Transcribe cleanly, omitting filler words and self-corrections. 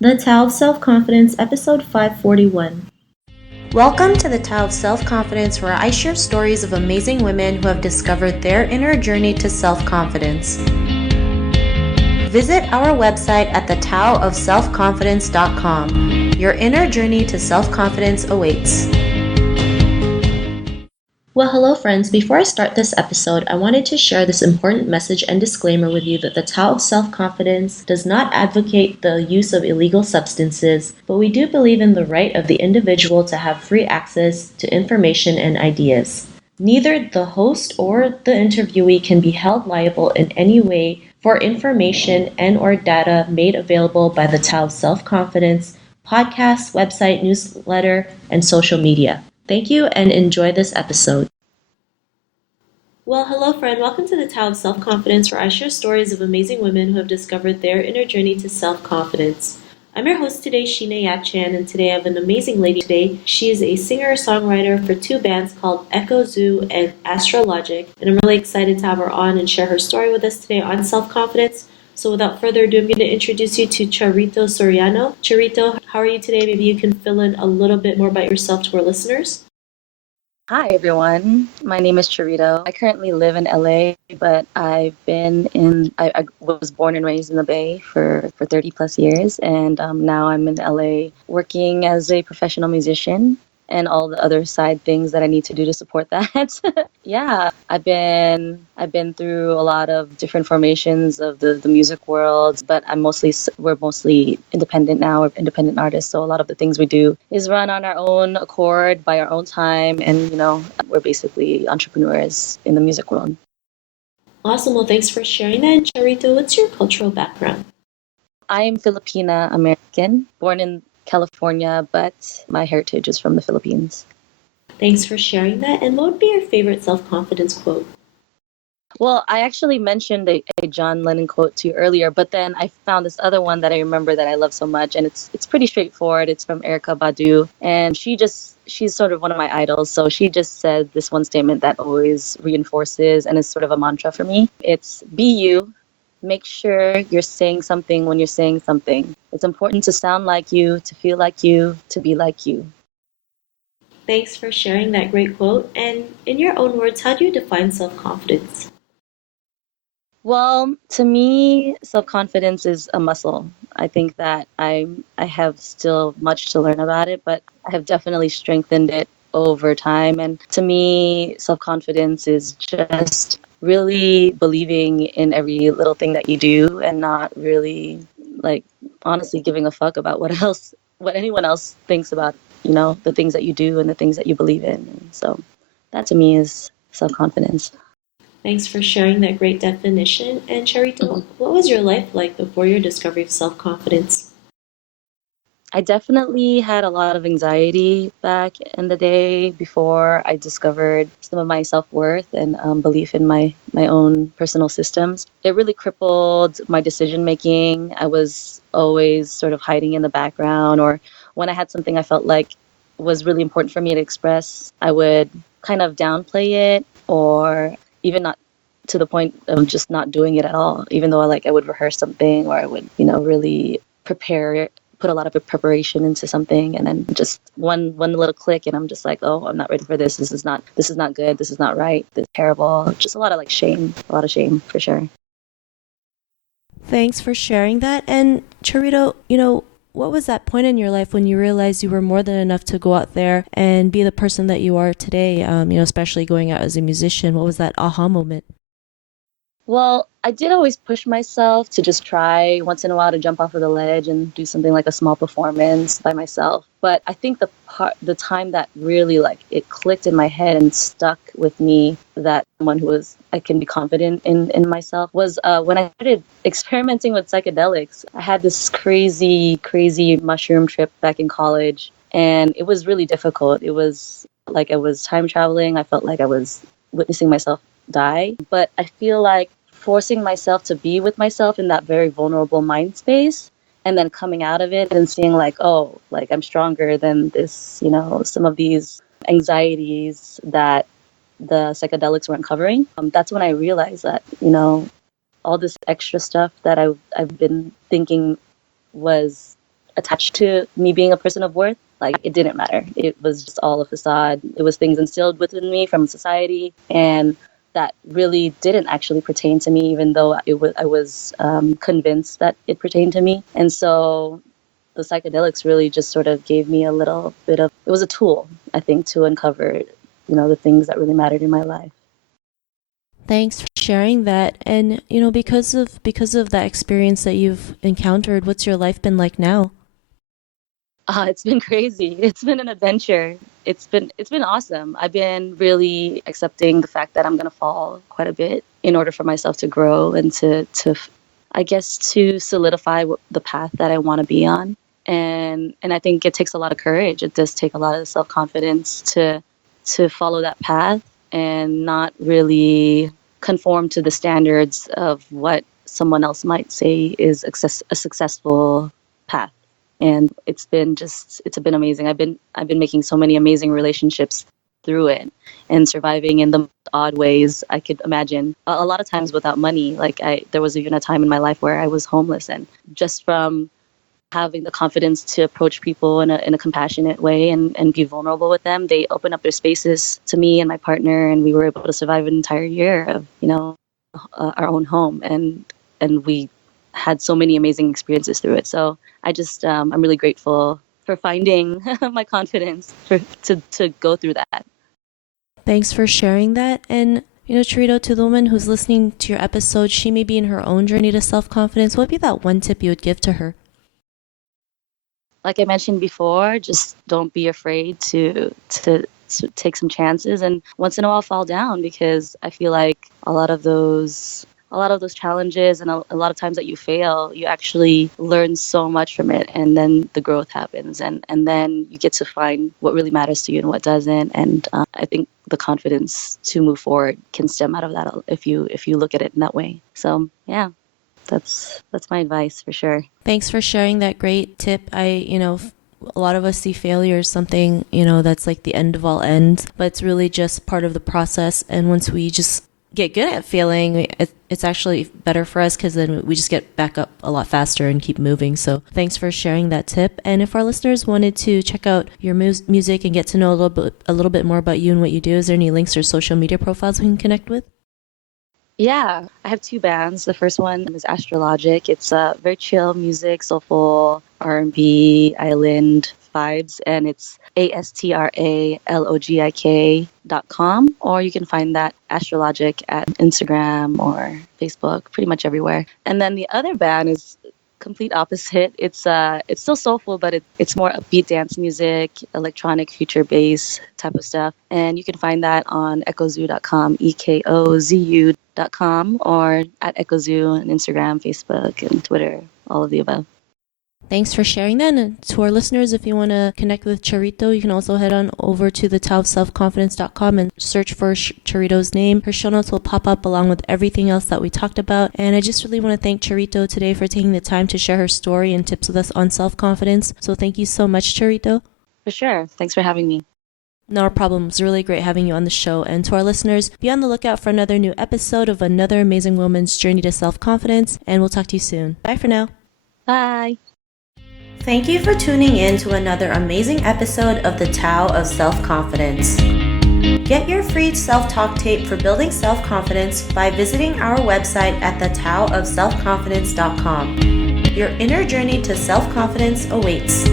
The Tao of Self-Confidence, episode 541. Welcome to the Tao of Self-Confidence, where I share stories of amazing women who have discovered their inner journey to self-confidence. Visit our website at thetaoofselfconfidence.com. Your inner journey to self-confidence awaits. Well, hello friends. Before I start this episode, I wanted to share this important message and disclaimer with you that the Tao of Self-Confidence does not advocate the use of illegal substances, but we do believe in the right of the individual to have free access to information and ideas. Neither the host or the interviewee can be held liable in any way for information and/or data made available by the Tao of Self-Confidence podcast, website, newsletter, and social media. Thank you and enjoy this episode. Well, hello, friend. Welcome to the Tao of Self-Confidence, where I share stories of amazing women who have discovered their inner journey to self-confidence. I'm your host today, Sheena Yap-Chan, and today I have an amazing lady today. She is a singer-songwriter for two bands called Eko Zu and AstraLogik, and I'm really excited to have her on and share her story with us today on self-confidence. So without further ado, I'm going to introduce you to Charito Soriano. Charito, how are you today? Maybe you can fill in a little bit more about yourself to our listeners. Hi, everyone. My name is Charito. I currently live in LA, but I was born and raised in the Bay for 30 plus years. And now I'm in LA working as a professional musician and all the other side things that I need to do to support that. Yeah, I've been through a lot of different formations of the music world, but we're mostly independent now. We're independent artists, so a lot of the things we do is run on our own accord, by our own time, and we're basically entrepreneurs in the music world. Awesome. Well, thanks for sharing that. And Charito, what's your cultural background? I am Filipina American, born in California, but my heritage is from the Philippines. Thanks for sharing that. And what would be your favorite self-confidence quote? Well, I actually mentioned a John Lennon quote to you earlier, but then I found this other one that I remember that I love so much, and it's pretty straightforward. It's from Erykah Badu, and she's sort of one of my idols. So she just said this one statement that always reinforces and is sort of a mantra for me. It's be you. Make sure you're saying something when you're saying something. It's important to sound like you, to feel like you, to be like you. Thanks for sharing that great quote. And in your own words, how do you define self-confidence? Well, to me, self-confidence is a muscle. I think that I have still much to learn about it, but I have definitely strengthened it over time. And to me, self-confidence is just really believing in every little thing that you do and not really, like, honestly giving a fuck about what anyone else thinks about, the things that you do and the things that you believe in. And so that to me is self-confidence. Thanks for sharing that great definition. And Charito, what was your life like before your discovery of self-confidence? I definitely had a lot of anxiety back in the day before I discovered some of my self-worth and belief in my own personal systems. It really crippled my decision making. I was always sort of hiding in the background, or when I had something I felt like was really important for me to express, I would kind of downplay it, or even not to the point of just not doing it at all, even though I would rehearse something, or I would, really prepare, put a lot of preparation into something, and then just one little click and I'm just like, oh, I'm not ready for this. This is not good. This is not right. This is terrible. Just a lot of shame, a lot of shame for sure. Thanks for sharing that. And Charito, what was that point in your life when you realized you were more than enough to go out there and be the person that you are today, especially going out as a musician? What was that aha moment? Well, I did always push myself to just try once in a while to jump off of the ledge and do something like a small performance by myself. But I think the time that really it clicked in my head and stuck with me, that someone I can be confident in myself, was when I started experimenting with psychedelics. I had this crazy, crazy mushroom trip back in college, and it was really difficult. It was like I was time traveling. I felt like I was witnessing myself die. But I feel like forcing myself to be with myself in that very vulnerable mind space, and then coming out of it and seeing I'm stronger than this, some of these anxieties that the psychedelics weren't covering. That's when I realized that, all this extra stuff that I've been thinking was attached to me being a person of worth, like it didn't matter. It was just all a facade. It was things instilled within me from society, and that really didn't actually pertain to me, even though I was convinced that it pertained to me. And so the psychedelics really just sort of gave me a little bit of, it was a tool, I think, to uncover, the things that really mattered in my life. Thanks for sharing that. And, because of that experience that you've encountered, what's your life been like now? It's been crazy. It's been an adventure. It's been awesome. I've been really accepting the fact that I'm going to fall quite a bit in order for myself to grow and to I guess to solidify the path that I want to be on. And I think it takes a lot of courage. It does take a lot of self-confidence to follow that path and not really conform to the standards of what someone else might say is a successful path. And it's been amazing. I've been making so many amazing relationships through it and surviving in the odd ways I could imagine. A lot of times without money. There was even a time in my life where I was homeless, and just from having the confidence to approach people in a compassionate way and be vulnerable with them, they opened up their spaces to me and my partner, and we were able to survive an entire year of our own home, and we had so many amazing experiences through it. So I'm really grateful for finding my confidence to go through that. Thanks for sharing that. And Charito, to the woman who's listening to your episode, she may be in her own journey to self-confidence. What would be that one tip you would give to her? Like I mentioned before, just don't be afraid to take some chances, and once in a while fall down, because I feel like a lot of those challenges and a lot of times that you fail, you actually learn so much from it, and then the growth happens, and then you get to find what really matters to you and what doesn't. And I think the confidence to move forward can stem out of that if you look at it in that way. So yeah. That's my advice for sure. Thanks for sharing that great tip. A lot of us see failure as something, that's like the end of all ends, but it's really just part of the process. And once we just get good at failing, it's actually better for us, because then we just get back up a lot faster and keep moving. So thanks for sharing that tip. And if our listeners wanted to check out your music and get to know a little bit more about you and what you do, is there any links or social media profiles we can connect with? Yeah, I have 2 bands. The first one is AstraLogik. It's very chill music, soulful, R&B, island vibes, and it's AstraLogik.com, or you can find that AstraLogik at Instagram or Facebook, pretty much everywhere. And then the other band is complete opposite. It's still soulful, but it's more upbeat dance music, electronic, future bass type of stuff. And you can find that on ekozu.com, EKOZU.com, or at Eko Zu on Instagram, Facebook, and Twitter, all of the above. Thanks for sharing that. And to our listeners, if you want to connect with Charito, you can also head on over to thetaoofselfconfidence.com and search for Charito's name. Her show notes will pop up along with everything else that we talked about. And I just really want to thank Charito today for taking the time to share her story and tips with us on self-confidence. So thank you so much, Charito. For sure. Thanks for having me. No problem. It was really great having you on the show. And to our listeners, be on the lookout for another new episode of another amazing woman's journey to self-confidence. And we'll talk to you soon. Bye for now. Bye. Thank you for tuning in to another amazing episode of the Tao of Self-Confidence. Get your free self-talk tape for building self-confidence by visiting our website at thetaoofselfconfidence.com. Your inner journey to self-confidence awaits.